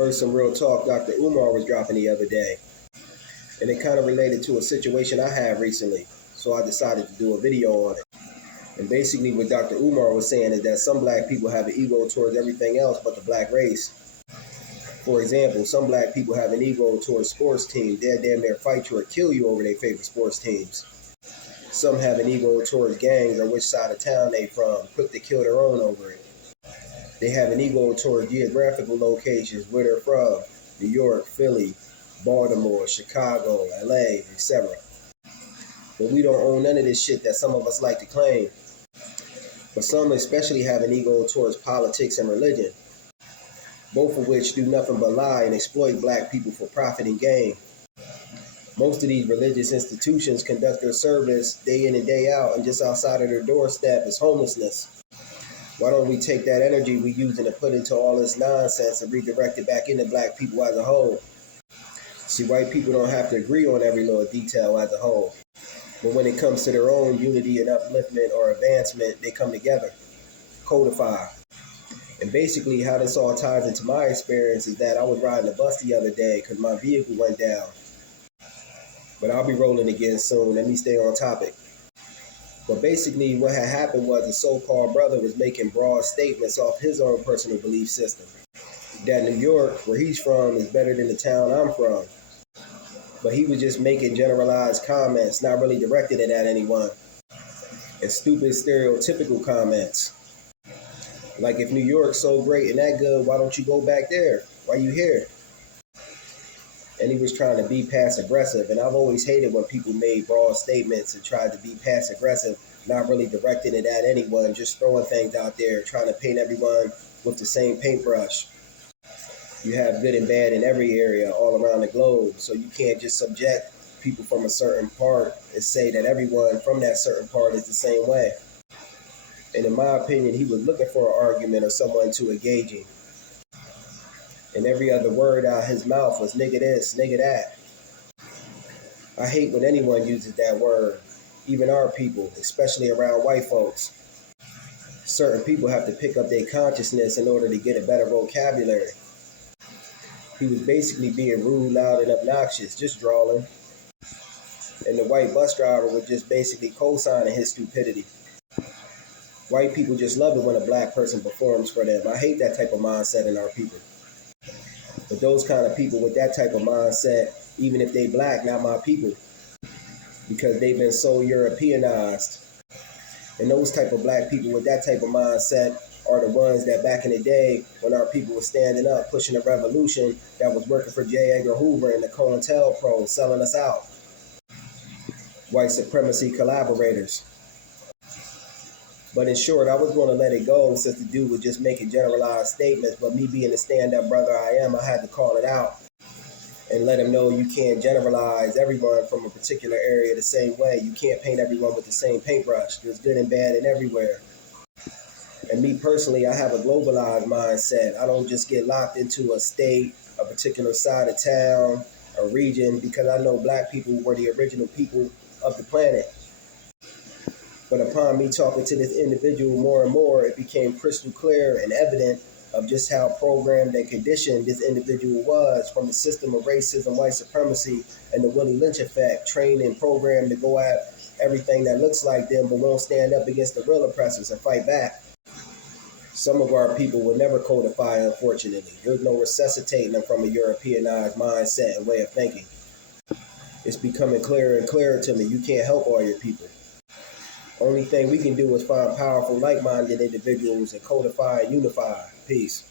Heard some real talk Dr. Umar was dropping the other day, and it kind of related to a situation I had recently, so I decided to do a video on it. And basically what Dr. Umar was saying is that some black people have an ego towards everything else but the black race. For example, some black people have an ego towards sports teams. They'll damn near fight you or kill you over their favorite sports teams. Some have an ego towards gangs or which side of town they from, quick to kill their own over it. They have an ego towards geographical locations, where they're from, New York, Philly, Baltimore, Chicago, LA, etc. But we don't own none of this shit that some of us like to claim. But some especially have an ego towards politics and religion, both of which do nothing but lie and exploit black people for profit and gain. Most of these religious institutions conduct their service day in and day out, and just outside of their doorstep is homelessness. Why don't we take that energy we using to put into all this nonsense and redirect it back into black people as a whole? See, white people don't have to agree on every little detail as a whole. But when it comes to their own unity and upliftment or advancement, they come together, codify. And basically how this all ties into my experience is that I was riding a bus the other day because my vehicle went down. But I'll be rolling again soon. Let me stay on topic. But basically what had happened was a so-called brother was making broad statements off his own personal belief system. That New York, where he's from, is better than the town I'm from. But he was just making generalized comments, not really directed it at anyone. And stupid stereotypical comments. Like, if New York's so great and that good, why don't you go back there? Why you here? And he was trying to be passive aggressive. And I've always hated when people made broad statements and tried to be passive aggressive, not really directing it at anyone, just throwing things out there, trying to paint everyone with the same paintbrush. You have good and bad in every area all around the globe. So you can't just subject people from a certain part and say that everyone from that certain part is the same way. And in my opinion, he was looking for an argument or someone to engage him. And every other word out his mouth was nigga this, nigga that. I hate when anyone uses that word, even our people, especially around white folks. Certain people have to pick up their consciousness in order to get a better vocabulary. He was basically being rude, loud, and obnoxious, just drawling. And the white bus driver was just basically co-signing his stupidity. White people just love it when a black person performs for them. I hate that type of mindset in our people. But those kind of people with that type of mindset, even if they black, not my people. Because they've been so Europeanized. And those type of black people with that type of mindset are the ones that back in the day, when our people were standing up, pushing a revolution, that was working for J. Edgar Hoover and the COINTELPRO, selling us out. White supremacy collaborators. But in short, I was going to let it go since the dude was just making generalized statements. But me being the stand-up brother I am, I had to call it out and let him know you can't generalize everyone from a particular area the same way. You can't paint everyone with the same paintbrush. There's good and bad in everywhere. And me personally, I have a globalized mindset. I don't just get locked into a state, a particular side of town, a region, because I know black people were the original people of the planet. But upon me talking to this individual more and more, it became crystal clear and evident of just how programmed and conditioned this individual was from the system of racism, white supremacy, and the Willie Lynch effect, trained and programmed to go at everything that looks like them but won't stand up against the real oppressors and fight back. Some of our people will never codify, unfortunately. There's no resuscitating them from a Europeanized mindset and way of thinking. It's becoming clearer and clearer to me. You can't help all your people. Only thing we can do is find powerful, like-minded individuals and codify and unify. Peace.